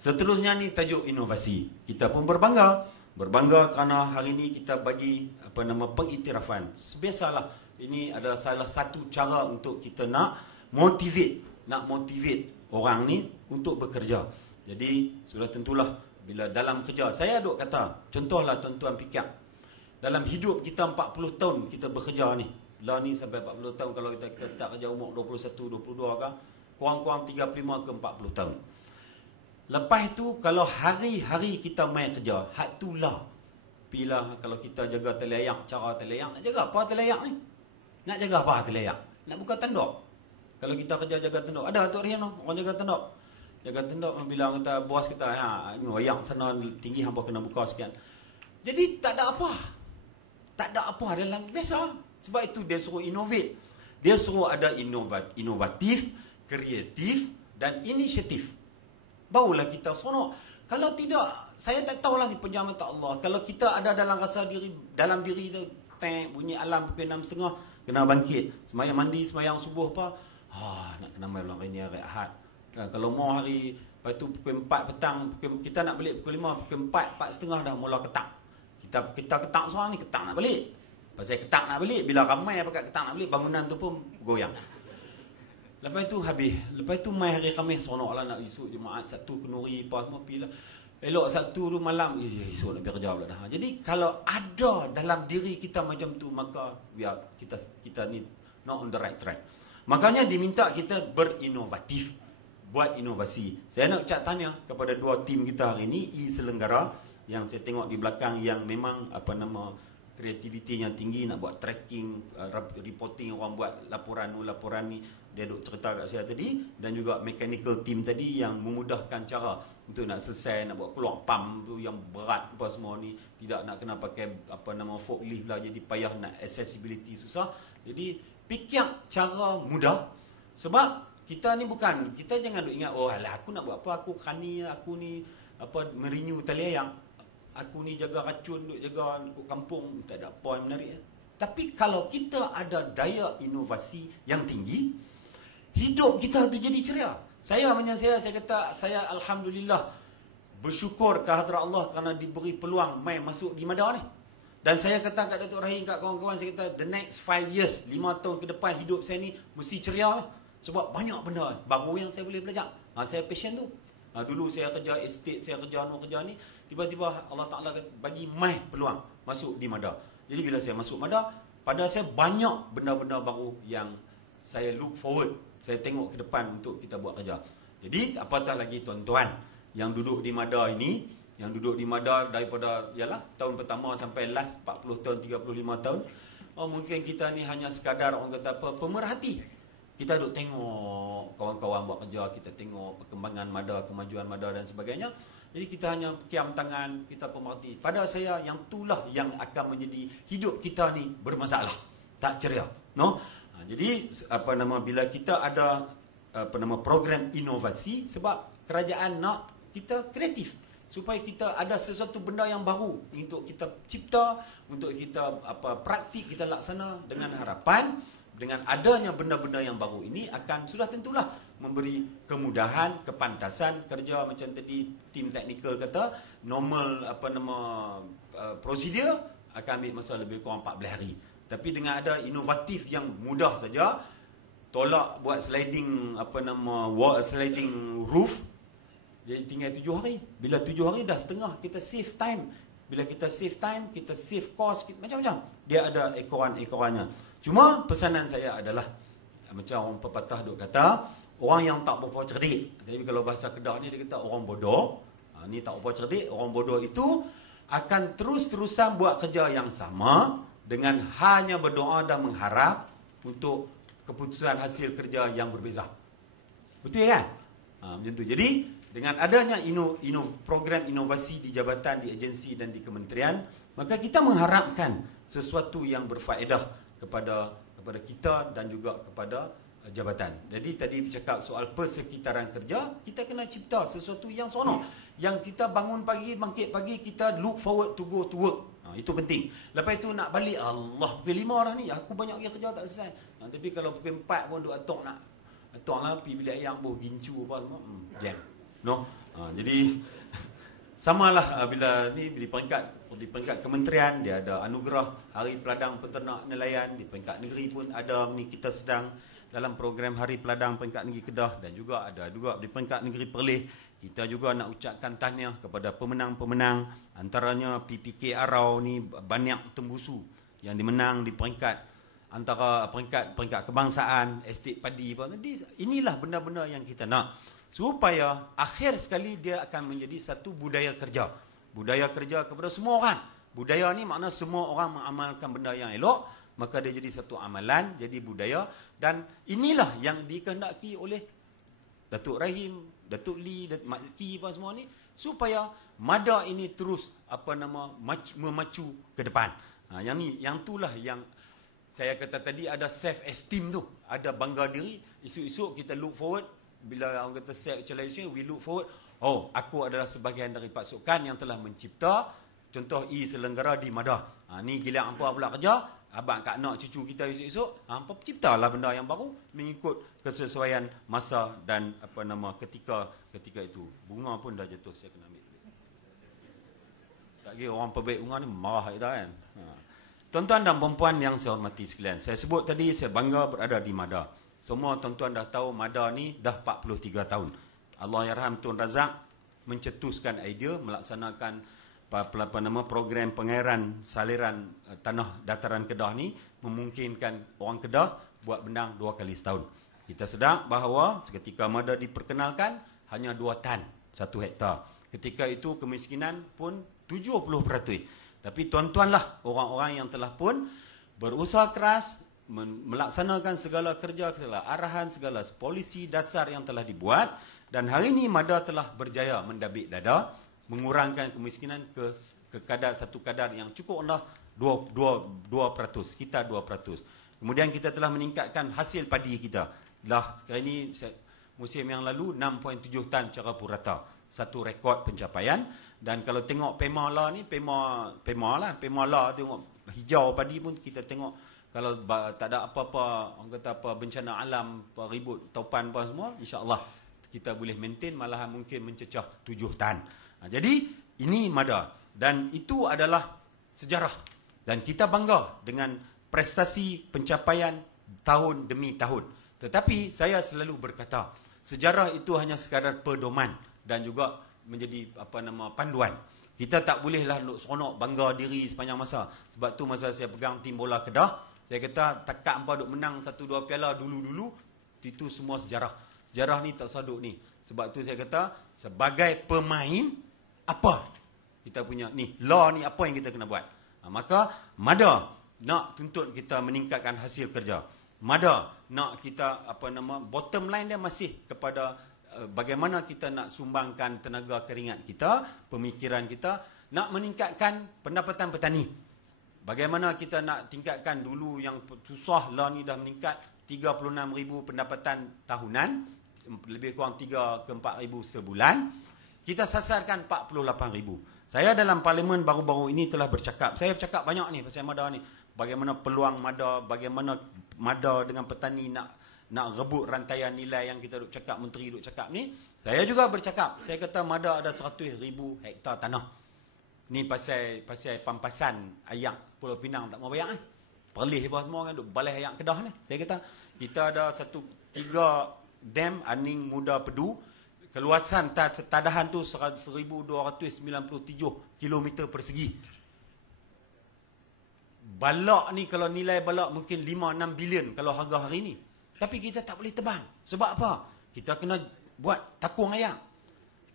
Seterusnya ni tajuk inovasi. Kita pun berbangga kerana hari ini kita bagi pengiktirafan. Biasalah, ini adalah salah satu cara untuk kita nak motivate orang ni untuk bekerja. Jadi sudah tentulah bila dalam kerja, saya duk kata, contohlah tuan-tuan fikir, dalam hidup kita 40 tahun kita bekerja ni, lah ni sampai 40 tahun, kalau kita start kerja umur 21, 22 ke, kurang-kurang 35 ke 40 tahun. Lepas tu kalau hari-hari kita main kerja, hak tu lah. Bila kalau kita jaga teleyak, cara teleyak, nak jaga apa teleyak ni? Nak jaga apa teleyak? Nak buka tanduk. Kalau kita kerja jaga tanduk, ada Tok Rian orang jaga tanduk. Jaga tanduk bilang kata bos kita, ni wayang sana tinggi hangpa kena buka sekian. Jadi tak ada apa. Tak ada apa dalam biasa. Sebab itu dia suruh innovate. Dia suruh ada inovatif, kreatif dan inisiatif. Barulah kita seronok. Kalau tidak, saya tak tahulah ni penjamin tak Allah. Kalau kita ada dalam rasa diri, dalam diri tu, bunyi alam pukul 6.30, kena bangkit. Semayang mandi, semayang subuh apa. Nak kena main hari ni hari Ahad. Kalau mau hari, lepas tu pukul 4 petang, kita nak balik pukul 5, pukul 4, 4.30 dah mula ketak. Kita ketak seorang ni, ketak nak balik. Pasal ketak nak balik, bila ramai pakai ketak nak balik, bangunan tu pun goyang. Lepas tu habis. Lepas tu mai hari Khamis seronok lah nak esok jemaat Sabtu kenuri apa semua pilih. Elok Sabtu tu malam esok nak pergi kerja pula dah. Jadi kalau ada dalam diri kita macam tu, maka biar kita ni not on the right track. Makanya diminta kita berinovatif, buat inovasi. Saya nak tanya kepada dua tim kita hari ini, Selenggara yang saya tengok di belakang, yang memang kreativitinya tinggi, nak buat tracking, reporting, orang buat laporan ni. Dia duk cerita kat saya tadi, dan juga mechanical team tadi yang memudahkan cara untuk nak selesai, nak buat keluar pump tu yang berat apa semua ni, tidak nak kena pakai forklift lah, jadi payah, nak accessibility susah. Jadi fikir cara mudah, sebab kita ni bukan, kita jangan duk ingat alah aku nak buat apa, aku khani, aku ni merinyu tali ayam, aku ni jaga racun, duk jaga duk kampung, tak ada apa yang menarik. Tapi kalau kita ada daya inovasi yang tinggi, hidup kita tu jadi ceria. Saya kata, saya alhamdulillah bersyukur ke hadrat Allah kerana diberi peluang mai masuk di Mada ni. Dan saya kata kat Datuk Rahim, kat kawan-kawan, saya kata the next 5 years, 5 tahun ke depan hidup saya ni mesti ceria. Sebab banyak benda baru yang saya boleh belajar. Saya passion tu. Dulu saya kerja estate, saya kerja ni, tiba-tiba Allah Ta'ala bagi mai peluang masuk di Mada. Jadi bila saya masuk Mada, pada saya banyak benda-benda baru yang saya look forward, saya tengok ke depan untuk kita buat kerja. Jadi apatah lagi tuan-tuan yang duduk di Mada ini, yang duduk di Mada daripada tahun pertama sampai last 40 tahun, 35 tahun. Mungkin kita ni hanya sekadar orang kata pemerhati. Kita duduk tengok kawan-kawan buat kerja, kita tengok perkembangan Mada, kemajuan Mada dan sebagainya. Jadi kita hanya kiam tangan, kita pemerhati. Pada saya yang itulah yang akan menjadi hidup kita ni bermasalah, tak ceria. Jadi bila kita ada program inovasi, sebab kerajaan nak kita kreatif supaya kita ada sesuatu benda yang baru untuk kita cipta, untuk kita praktik, kita laksana, dengan harapan dengan adanya benda-benda yang baru ini akan sudah tentulah memberi kemudahan, kepantasan kerja. Macam tadi tim teknikal kata, normal prosedur akan ambil masa lebih kurang 14 hari. Tapi dengan ada inovatif yang mudah saja, tolak buat sliding sliding roof, jadi tinggal 7 hari. Bila 7 hari dah setengah, kita save time. Bila kita save time, kita save cost, macam-macam. Dia ada ekoran-ekorannya. Cuma pesanan saya adalah, macam orang pepatah duk kata, orang yang tak berapa cerdik. Jadi kalau bahasa Kedah ni dia kata orang bodoh. Ni tak berapa cerdik, orang bodoh itu akan terus-terusan buat kerja yang sama dengan hanya berdoa dan mengharap untuk keputusan hasil kerja yang berbeza. Betul kan? Macam tu. Jadi dengan adanya program inovasi di jabatan, di agensi dan di kementerian, maka kita mengharapkan sesuatu yang berfaedah kepada kita dan juga kepada jabatan. Jadi tadi bercakap soal persekitaran kerja, kita kena cipta sesuatu yang seronok. Yang kita bangun pagi, bangkit pagi, kita look forward to go to work. Itu penting. Lepas itu nak balik, Allah, pukul 5 dah ni, aku banyak lagi kerja tak selesai. Tapi kalau pukul 4 pun duk atok lah, pergi bilik ayam, gincu apa semua, jam. Jadi samalah bila ni di peringkat kementerian dia ada anugerah Hari Peladang Peternak Nelayan, di peringkat negeri pun ada ni, kita sedang dalam program Hari Peladang peringkat negeri Kedah, dan juga ada juga di peringkat negeri Perlis. Kita juga nak ucapkan tahniah kepada pemenang-pemenang, antaranya PPK Arau ni Banyak Tembusu yang dimenang di peringkat antara peringkat kebangsaan, estate padi. Jadi inilah benda-benda yang kita nak, supaya akhir sekali dia akan menjadi satu budaya kerja. Budaya kerja kepada semua orang. Budaya ni makna semua orang mengamalkan benda yang elok, maka dia jadi satu amalan, jadi budaya. Dan inilah yang dikehendaki oleh Datuk Rahim, Datuk Lee, Mak Zeki apa semua ni, supaya MADA ini terus memacu ke depan. Yang itulah yang saya kata tadi, ada self esteem tu, ada bangga diri. Esok-esok kita look forward, bila orang kata self actualization, we look forward, oh, aku adalah sebahagian dari pasukan yang telah mencipta contoh selenggara di MADA. Ni gila hampa pula kerja, abang kak nak cucu kita esok-esok, hampa ciptalah benda yang baru mengikut kesesuaian masa dan ketika itu. Bunga pun dah jatuh, saya kena ambil. Lagi orang pebaik bunga ni marah kita kan. Tuan-tuan dan perempuan yang saya hormati sekalian, saya sebut tadi saya bangga berada di MADA. Semua tuan-tuan dah tahu MADA ni dah 43 tahun. Allahyarham Tun Razak mencetuskan idea melaksanakan program pengairan saliran tanah dataran Kedah ni, memungkinkan orang Kedah buat benang 2 kali setahun. Kita sedar bahawa seketika MADA diperkenalkan hanya 2 tan 1 hektar. Ketika itu kemiskinan pun 70%. Tapi tuan-tuanlah orang-orang yang telah pun berusaha keras melaksanakan segala kerja, segala arahan, segala polisi dasar yang telah dibuat, dan hari ini MADA telah berjaya mendabik dada, mengurangkan kemiskinan ke satu kadar yang cukup rendah, 2%, sekitar 2%. Kemudian kita telah meningkatkan hasil padi kita. Sekarang ini musim yang lalu 6.7 tan secara purata. Satu rekod pencapaian. Dan kalau tengok PEMA ni, PEMA lah tengok hijau padi pun kita tengok, kalau tak ada apa-apa, orang kata apa bencana alam, apa ribut taupan apa semua, insya-Allah kita boleh maintain, malahan mungkin mencecah 7 tan. Jadi ini MADA, dan itu adalah sejarah, dan kita bangga dengan prestasi pencapaian tahun demi tahun. Tetapi saya selalu berkata, sejarah itu hanya sekadar pedoman dan juga menjadi panduan. Kita tak bolehlah nak seronok bangga diri sepanjang masa. Sebab tu masa saya pegang tim bola Kedah, saya kata takat hampa duk menang 1-2 piala dulu-dulu, itu semua sejarah. Sejarah ni tak usah duk ni. Sebab tu saya kata, sebagai pemain, apa kita punya ni, law ni apa yang kita kena buat. Maka MADA nak tuntut kita meningkatkan hasil kerja. MADA nak kita bottom line dia masih kepada bagaimana kita nak sumbangkan tenaga keringat kita, pemikiran kita, nak meningkatkan pendapatan petani. Bagaimana kita nak tingkatkan, dulu yang susah lah ni dah meningkat 36,000 pendapatan tahunan, lebih kurang 3 ke 4,000 sebulan. Kita sasarkan 48,000. Saya dalam parlimen baru-baru ini telah bercakap. Saya bercakap banyak ni pasal MADA ni. Bagaimana peluang MADA, bagaimana MADA dengan petani nak rebut rantaian nilai yang kita duk cakap, menteri duk cakap ni. Saya juga bercakap. Saya kata MADA ada 100,000 hektar tanah. Ni pasal pampasan ayak Pulau Pinang tak mau bayar. Perlis apa semua kan duk balai ayak Kedah ni. Saya kata kita ada 3 dam Aning Muda Pedu. Keluasan tadahan tu 1,297 km persegi. Balak ni kalau nilai balak mungkin 5-6 bilion kalau harga hari ni. Tapi kita tak boleh tebang. Sebab apa? Kita kena buat takung ayak.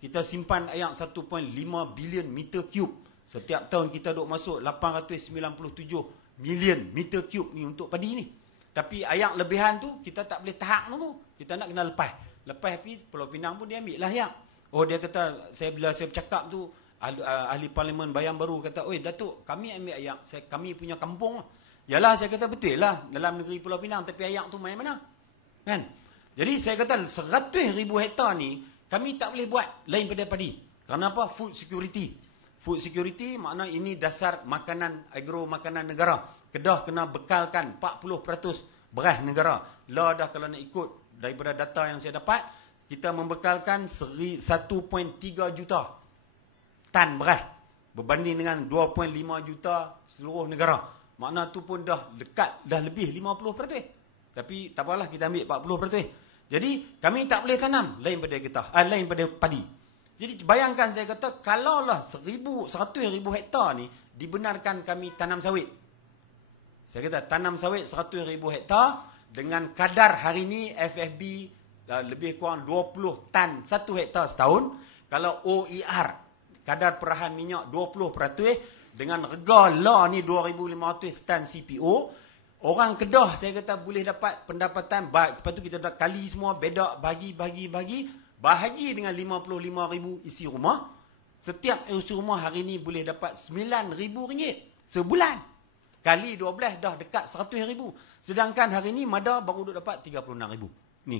Kita simpan ayak 1.5 bilion meter cube. Setiap tahun kita duk masuk 897 million meter cube ni untuk padi ni. Tapi ayak lebihan tu kita tak boleh tahak tu. Kita nak kena lepas. Lepas Pulau Pinang pun dia ambil lah ayak. Oh, dia kata, bila saya bercakap tu, ahli parlimen Bayan Baru kata, oi Datuk, kami ambil ayak, kami punya kampung. Yalah, saya kata betul lah, dalam negeri Pulau Pinang, tapi ayak tu main mana? Kan? Jadi saya kata 100,000 hektar ni, kami tak boleh buat lain pada padi. Kerana apa? Food security. Food security makna ini dasar makanan, agro makanan negara. Kedah kena bekalkan 40% beras negara. Lah dah kalau nak ikut daripada data yang saya dapat, kita membekalkan 1.3 juta tan beras berbanding dengan 2.5 juta seluruh negara. Makna tu pun dah dekat, dah lebih 50%. Tapi tak apalah, kita ambil 40%. Jadi kami tak boleh tanam lain pada getah, lain pada padi. Jadi bayangkan saya kata, kalaulah 100,000 hektar ni dibenarkan kami tanam sawit. Saya kata tanam sawit 100,000 hektar dengan kadar hari ni FFB lebih kurang 20 tan 1 hektar setahun. Kalau OER, kadar perahan minyak 20%, dengan rega lah ni 2,500 tan CPO, orang Kedah saya kata boleh dapat pendapatan baik. Lepas tu kita dah kali semua, bedak, bahagi dengan 55,000 isi rumah. Setiap isi rumah hari ni boleh dapat RM9,000 sebulan. Kali 12 dah dekat RM100,000. Sedangkan hari ni Mada baru dapat RM36,000. Ni.